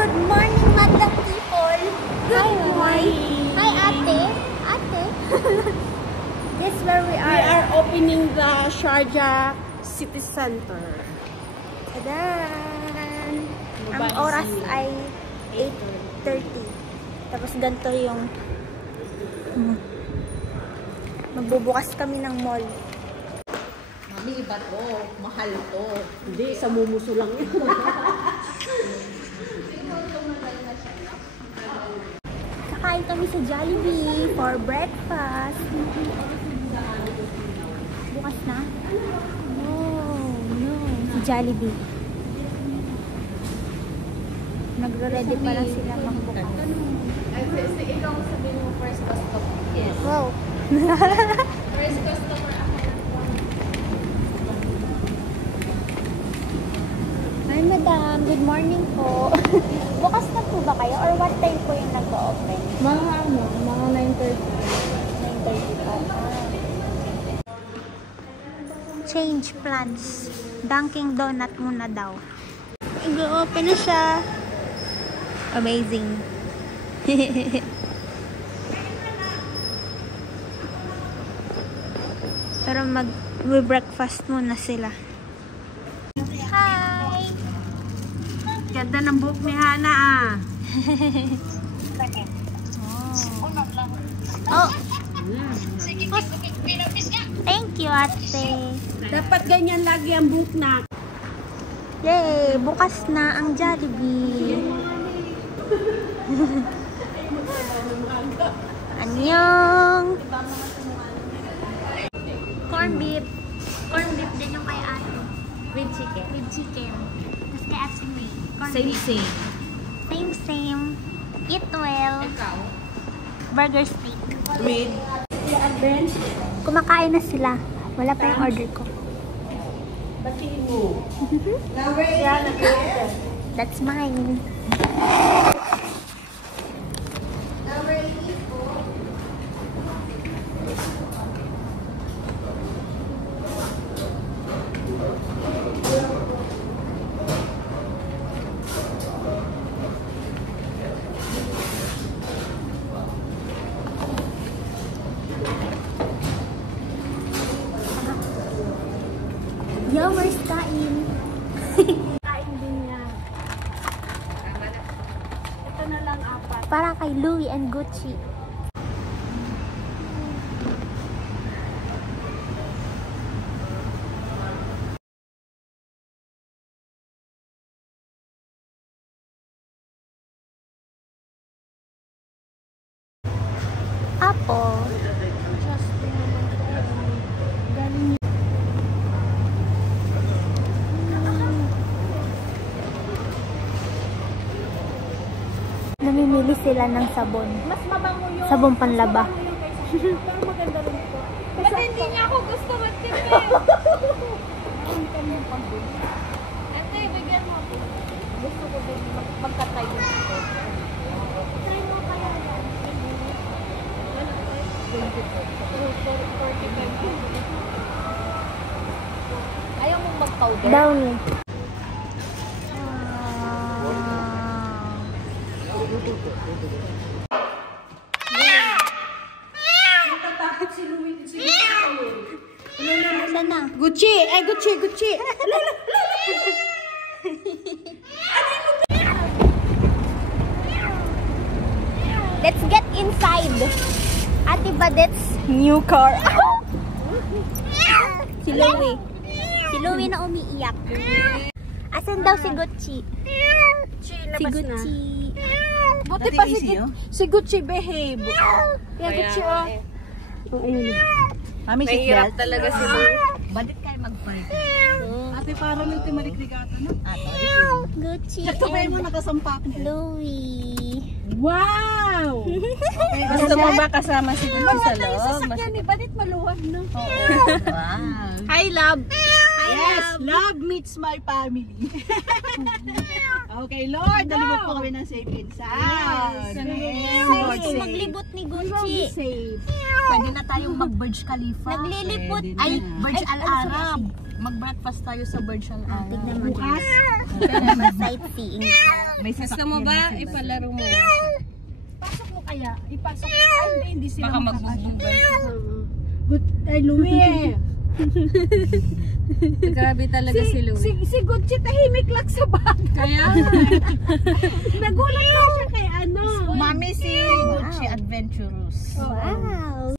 Good morning, madlang people. Good morning. Hi, ate. Ate. This is where we are. We are opening the Sharjah City Center. Tadan! Ang oras ay 8:30. Tapos ganito yung magbubukas kami ng mall. Mami, iba to. Mahal to. Hindi, sa mumuso lang yun. Kakain kami sa Jollibee for breakfast. Bukas na? No. Si Jollibee. Nagre-ready pa lang sila magbukas. Ikaw sabihin mo first customer. Yes. Wow. First customer ako. Hi, madam. Good morning po. Bukas na po ba kayo? Or what time po yung nag-open? Mga 9:30. 9:30 po. Change plans. Dunkin' Donut muna daw. Nag-open na siya. Amazing. Pero mag-breakfast muna sila. Hi! Ganda ng buhok ni Hana ah. Oh! Thank you, ate. Dapat ganyan lagi ang buhok na. Yay! Bukas na ang Jollibee. Annyeong! Corn beef. Corn beef din yung kay ate. With chicken. With chicken. Tapos kay ate may corn Same, beef. same. Same. Eat well. Ikaw? Burger steak. With? Kumakain na sila. Wala pa yung order ko. Batiin mo. That's mine. Yowers kain. Kain din niya. Ito na lang 4. Para kay Louis and Gucci. Apple. Namimili sila ng sabon. Mas mabango yung... Sabon panlaba. Pero maganda rin ito. Ba't hindi niya ako gusto magtipid? Ate, bigyan mo ako. Gusto ko din magkatay yung ito. Try mo kaya yan. 45. Ayaw mong mag-powder? Downy. Natatakot si Louie. Saan na? Gucci! Ay, Gucci! Gucci! Let's get inside. Ate Badet's new car. Si Louie. Si Louie na umiiyak. Asan daw si Gucci? Si Gucci. Buti pa si Gucci behave. Kaya Gucci oh. Ayun. Mami, Mahirap talaga sila. Badit kayo mag-park. Ate, para lang ito malikligata na. Gucci Ito ba and yung nakasampak niya? Louie. Wow! Gusto mo ba kasama si Gucci sa loob? Sasakyan ni Badit maluwag, no? Wow. Hi, love. Yes, love meets my family. Okay, Lord, dalibot po kami ng safe and sound. Lord, Gusto safe. maglibot ni We will be Gucci. safe. Pwede na tayong mag-Burj Khalifa. Naglilipot. Pwede Ay, na. Burj Al Arab. Mag-breakfast tayo sa Burj Al Arab. Tignan mo. Bukas. Sightseeing. May gusto mo ba? Ipalaro mo. Pasok mo kaya? Ipasok mo. Ay, hindi sila Baka magbubugan. Good, ay, Louie. Grabe talaga si Louie. Si Gucci tahimik lang sa bag. Kaya? Nagulat na siya kay ano. Mami si Gucci Adventurous. Wow.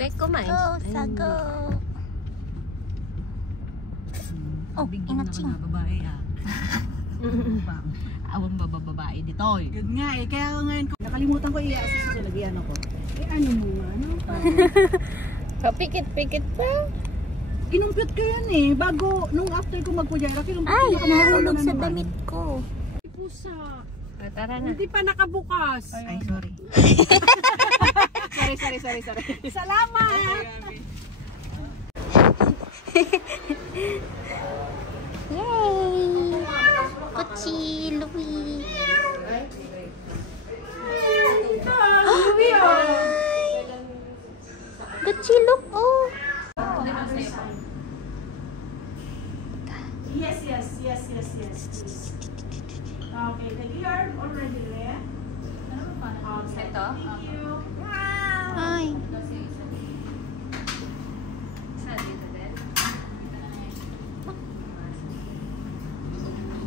Let's kumain. Go, sago. Oh, ingat-ingat. Babae Awang babae dito. Yun nga eh, kaya ngayon ko nakalimutan ko i-assist sa lagyan ako. Eh ano mo nga, ano? Kapikit-pikit pa. Kinumpyot ko yan eh, bago, nung after ko magpujara, kinumpyot Ay, ko nahulog sa damit ko. Pusa. Tara na. Hindi pa nakabukas. Ay, sorry. Sorry. Salamat! Yay! Gucci, Louis. Gucci, look, oh. Yes. Okay, the gear already there. Ito? Thank you. Ay. Saan dito din?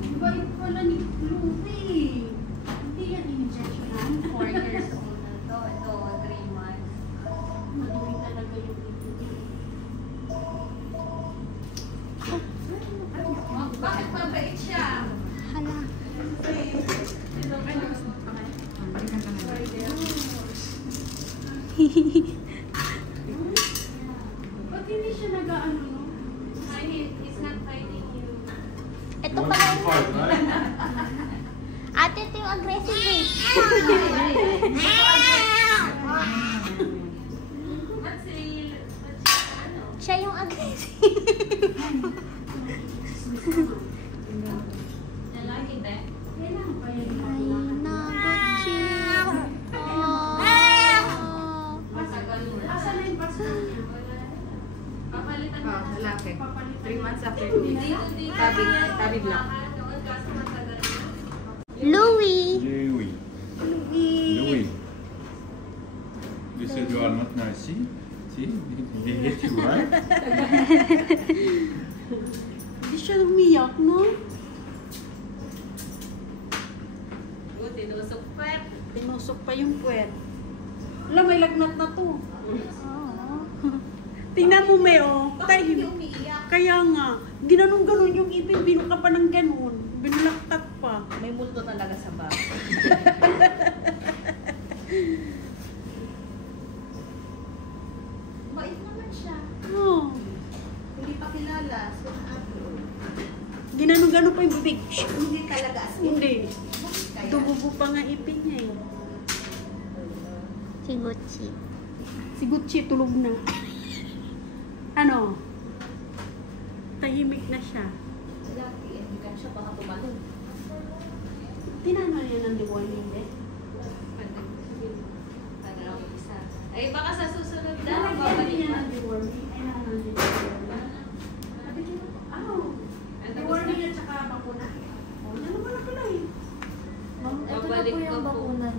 Diba yung pala ni Louie? Hindi yan injection. 4 years old na to. Ito, 3 months. Madumi talaga yung Bakit mabait siya? Hala. Ba't hindi siya nag-ano, no? He's not fighting you. Ito pala yung... Ate, ito yung aggressive eh. What's ano? Siya yung aggressive. Lalaki ba? Ay, na, Gucci. Oh. Masagal mo na. Asan na yung paso niya? Papalitan mo na. Lalaki. 3 months after Dito. Tabi black. Noon kaso matagal na. Louis. Louis. You said you are not nice. See? They hate you, right? Hindi siya umiyak, no? Buti nusok pa. Tinusok pa yung puwet. Alam, may lagnat na to. Tingnan mo, Meo. Kaya nga, ginanong-ganon yung ibig, binuka pa ng ganon. Binulaktat pa. May multo talaga sa bag. Bait naman siya. Oh. Hindi pa kilala. So, Ginanong-ganon pa yung bibig. Shh! hindi talaga as in. Hindi. Kaya, Tumubo pa nga ipin niya eh. Si Gucci. Si Gucci tulog na. Ano? Tahimik na siya. Laki, hindi ka siya baka tumalon. Tinano niya ng liwanag eh. Ano lang isa. Ay, baka sa susunod na. Lalagyan Babalik niya pa. ng deworming. Ay, nananay niya. Sabi niya, deworming at saka bakuna. Oh, yan naman na pala eh. Babalik ko po. niya.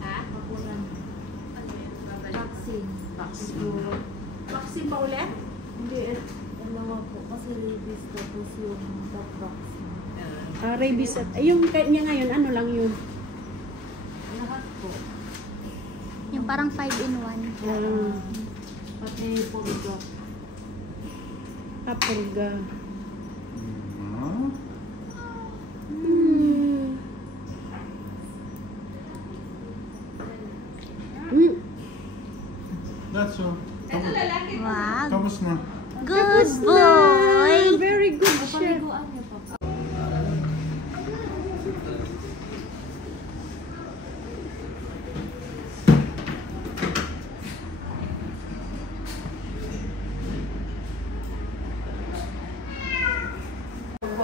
Ha? Bakunan. Babalik. Vaccine. Siguro. Vaccine pa ulit? Hindi, ano nga po, kasi rabies tapos yung dog vaccine. Rabies at, ay, yung kanya ngayon, ano lang yun? Lahat po. Yung parang 5-in-1. Pati purga. Kapurga. Huh? That's all. Ito lalaki. Wow. Tapos na. Good boy. Very good siya. Paliguan niya pa.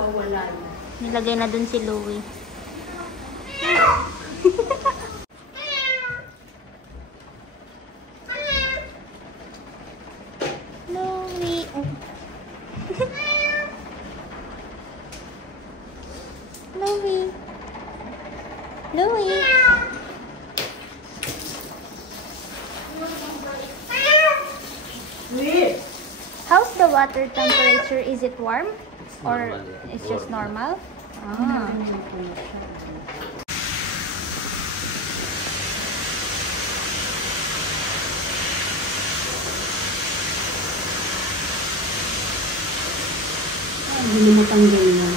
Wala yun. Nilagay na dun si Louie. Louie. Louie. Sweet. How's the water temperature? Is it warm? Or it's just normal? Ah. Hindi mo matanggal na.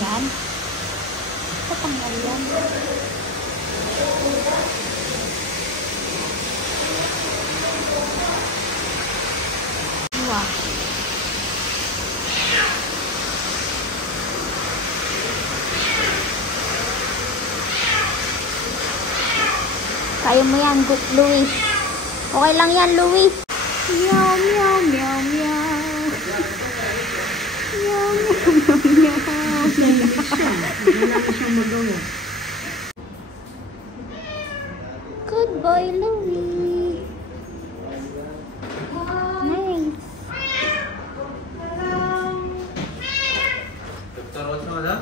Yan. Patanggal yan. Wow. Kaya mo yan, Louis. Okay lang yan, Louis. Meow, meow, meow, meow. Meow, meow, meow, meow. Wala na siyang magawa. Good boy, Louis. Nice. Dokter Otto ada?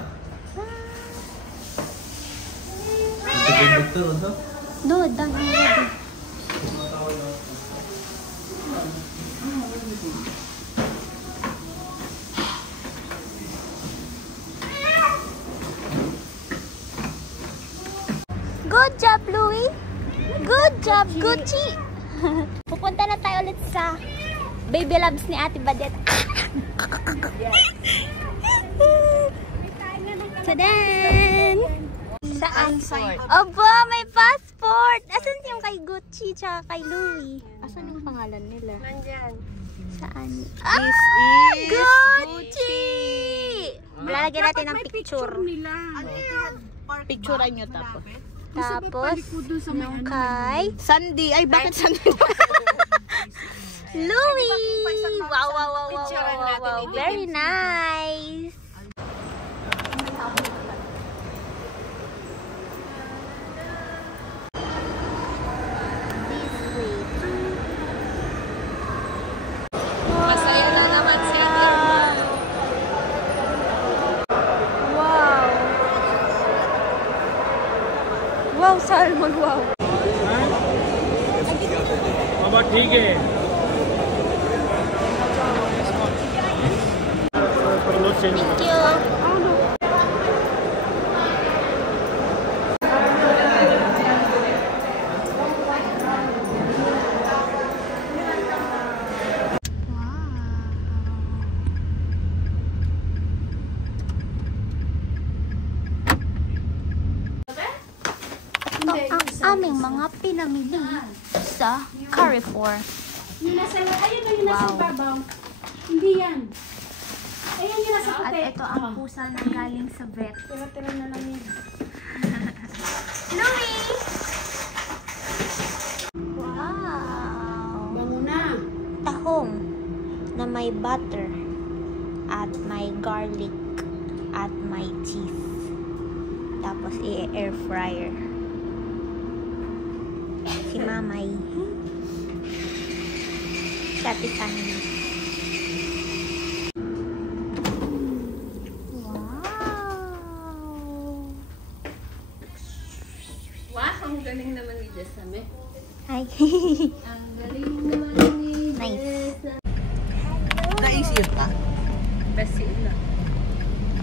Untuk dokter Otto? No, done already. Good job, Louis. Good job, Gucci. Pupunta na tayo ulit sa Baby Loves ni Ate Badet. Tadan! Saan? Aba, may passport! Asan yung kay Gucci tsaka kay Louis? Asan yung pangalan nila? Nandyan. Saan? This Ah! is Gucci! Lalagyan natin ng picture. Nila. Picturean nyo tapos. Tapos, yung kay Sandy. Ay, bakit Sandy? Louis! Wow, wow, wow, wow, wow, wow. Very nice! Masaya na naman si Ate. Wow! Wow, salmon, wow! बाबा ठीक है Thank you! Ito ang aming mga pinamili sa Carrefour. Yung nasa, ayun na yung nasa Wow. ibabaw. Hindi yan. Ayan yung nasa At puti. ito ang pusa na galing sa vet. Tira-tira na lang yun. Louis! Wow! Bango na. Tahong na may butter at may garlic at may cheese. Tapos i-air fryer. Si Mamay. Si Ate Sandy. Wow! Wow, ang galing naman ni Jesame. Hi. Ang galing naman ni Nice. Naisip ka? Kasi na.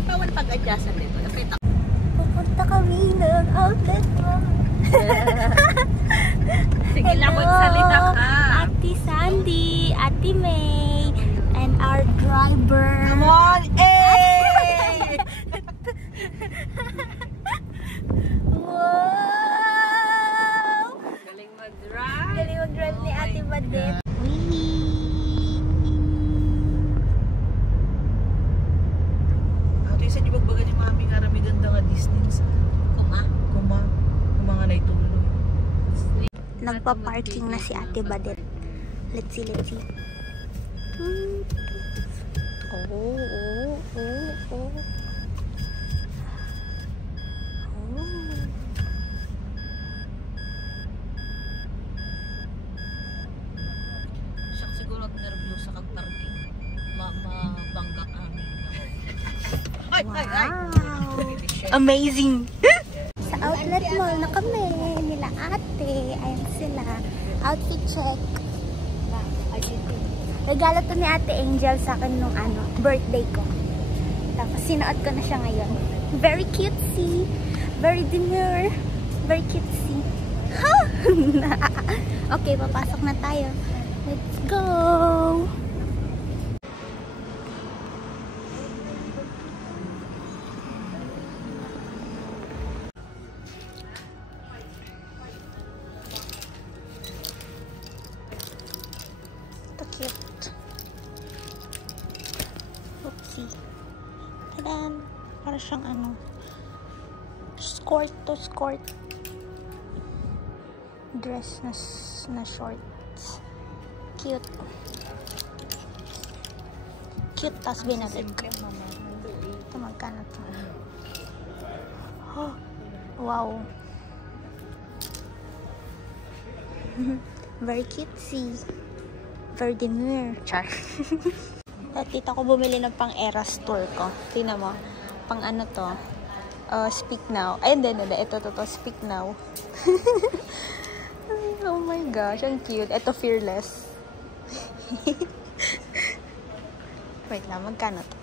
Bawal pag-adjustan dito. Nakita ko. Pupunta kami ng outlet mall. Sige lang, Hello, magsalita ka. Ate Sandy, Ate May, and our driver. Come on, eh! Wow! Galing mag-drive. Galing mag-drive ni Ate Badet. Ato isa di bagbaga ni mami nga rami ganda nga Disney sa kuma mga naituloy. Nagpa-parking na si Ate Badet. Let's see, let's see. Oh. Siya siguro at nervous sa kag-parking. Mabangga kami. Ay. Wow! Amazing! Sa outlet mall na kami nila ate. Ayan sila. Outfit check. Regalo to ni Ate Angel sa akin nung birthday ko. Tapos sinuot ko na siya ngayon. Very cutesy. Very demure. Very cutesy. Okay, papasok na tayo. Let's go! Ito cute. Oopsie. Tadam! Para siyang skirt to skirt. Dress na shorts. Cute. Cute, tas binabig ko. Ito, magkano to? Oh, wow. Very cutesy. Very demure. Char. Tita ko bumili ng pang Eras tour ko. Tingnan mo. Pang ano to? Speak Now. Ay, hindi. Ito. Speak Now. Oh my gosh, ang cute. Ito, Fearless. Wait lang, magkano to?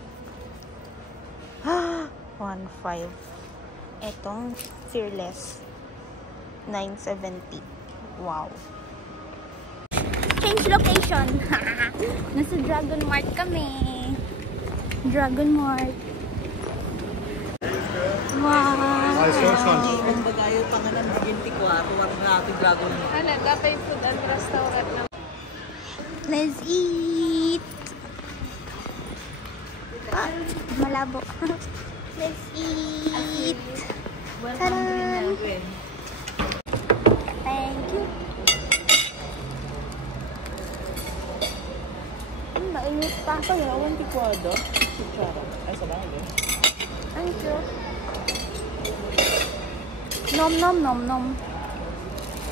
1.5. Etong Fearless. 9.70. Wow. Change location. Nasa Dragon Mart kami. Dragon Mart. Wow. Kung bagayo pangalan ng 24, tuwag na ating dragon. Ano, dapat yung food and restaurant na. Let's eat. Malabo. Let's eat. Taran! Thank you. Mainit pa. Pagkawan tikwado. Kutsara. Ay, sa bagay. Thank you. Nom.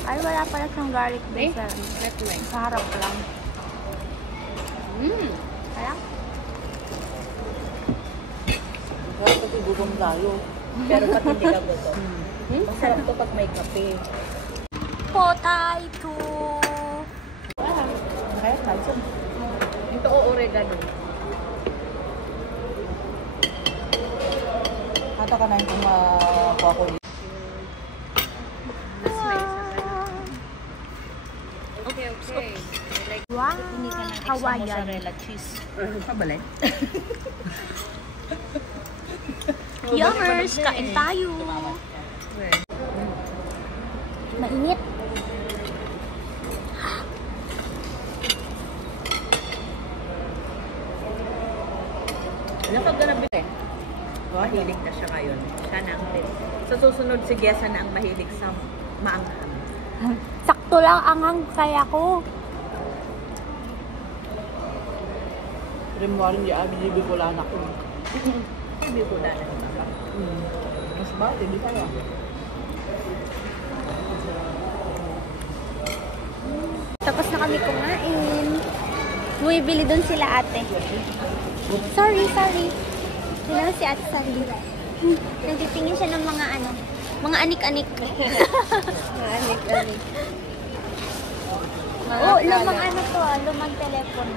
Ay, wala pala siyang garlic basil. Sa harap lang. Kaya? Pero pati gutom tayo. Pero pati hindi ka gutom. Masarap to pag may kape. Potato. Kaya tayo. Ito o oregano. Hata ka na yung kumakuha ko dito. Okay. Like, Wow. Hawaiian. Mozzarella cheese. Mabalay. Yummers, kain tayo. Mainit. Ano pag ganabit eh? Mahilig na siya ngayon. Siya na ang sa susunod si Gesa na ang mahilig sa maanghang. Sakto lang anghang kaya ko. Rimwarin di abi di ko lang ako. Hindi ko na lang. Mas ba? Hindi kaya. Tapos na kami kumain. Bumibili doon sila ate. Sorry. Kailangan si ate Sandy. Nagtitingin siya ng mga mga anik-anik. anik-anik. Oh, lumang to, lumang telepono.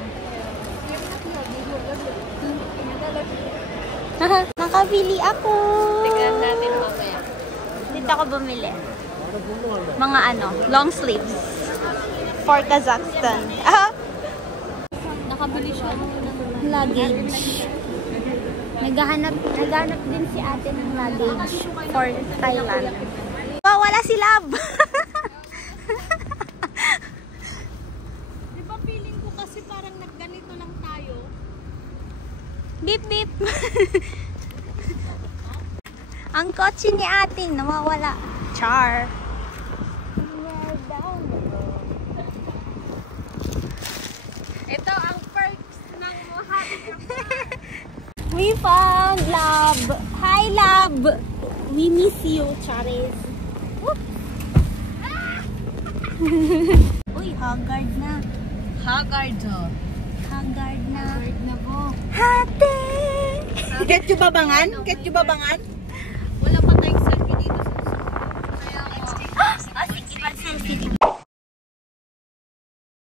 Nakabili ako. Tingnan natin mamaya. Dito ako bumili. Mga long sleeves. For Kazakhstan. Nakabili siya. Luggage. Naghahanap din si ate ng luggage for Thailand. Wow, wala si Lab. Di ba feeling ko kasi parang nagganito lang tayo? Beep, beep. Ang kotse ni ate nawawala. Char. Ito ang perks ng Mohali. We found Lab. Hi, Lab. We miss you, Charis. Uy, haggard na. Haggard oh. Haggard na. Haggard na po. Hate! Get you babangan? Wala pa tayong selfie dito sa susunod. Kaya Sige, mag-selfie.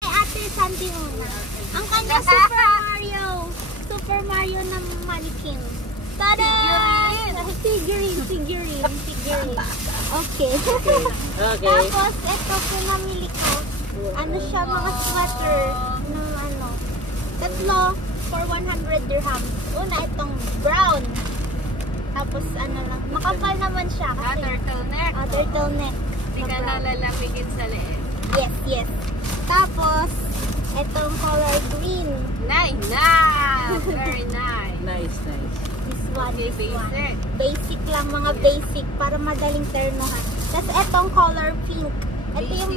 Hi, ate. Sandy muna. Ang kanya Super Mario. Super Mario na mannequin. Tada! Figurine. Okay. Tapos, ito pinamili ko. Ano siya, mga sweater. Ng ano. Tatlo for 100 dirhams. Una, itong brown. Tapos, ano lang. Makapal naman siya. Kasi, Turtleneck. turtleneck. Hindi ka nalalamigin sa leeg. Yes. Tapos, itong color green. Nice. Very nice. Nice. This one. Basic. Basic lang, mga basic. Para madaling ternuhan. Tapos, itong color pink. Ito yung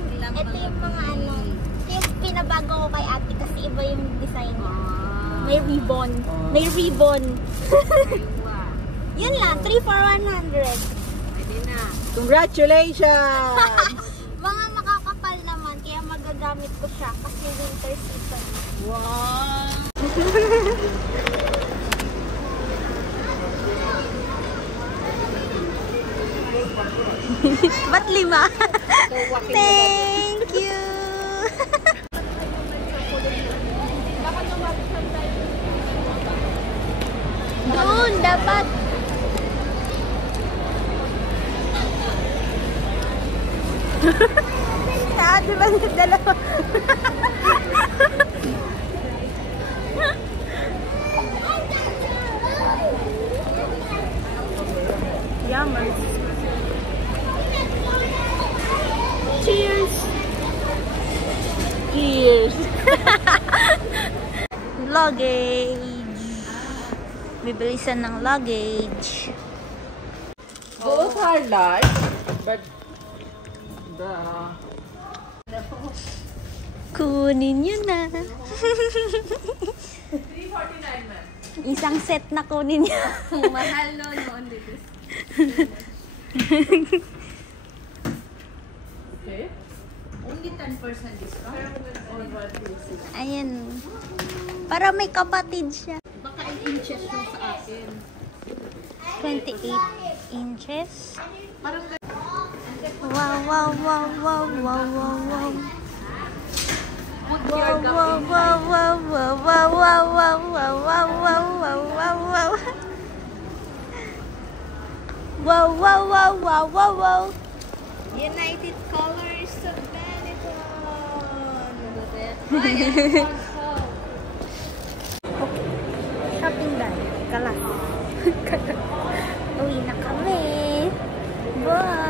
mga ano. Ito yung pinabago ko kay ate kasi iba yung design niya. May ribbon. Yun lang, 3 for 100. Pwede na. Congratulations! Mga makakapal naman, kaya magagamit ko siya kasi winter season. Wow. Ba't 5? Thank you! Doon, dapat. Di ba dalawa? Yummers. Cheers! Luggage. Bibilisan ng luggage. Both are large, but the... Kunin nyo na. 349 man. Isang set na kunin nyo. Mahal no, only this. Okay. Only 10% discount. Ayan. Para may kapatid siya. Baka 8 inches yung sa akin. 28 inches. Parang Wow. put your gum in. Wow. United Colors of Benetton. Shopping done. Kalas. Uwi na kami. Bye.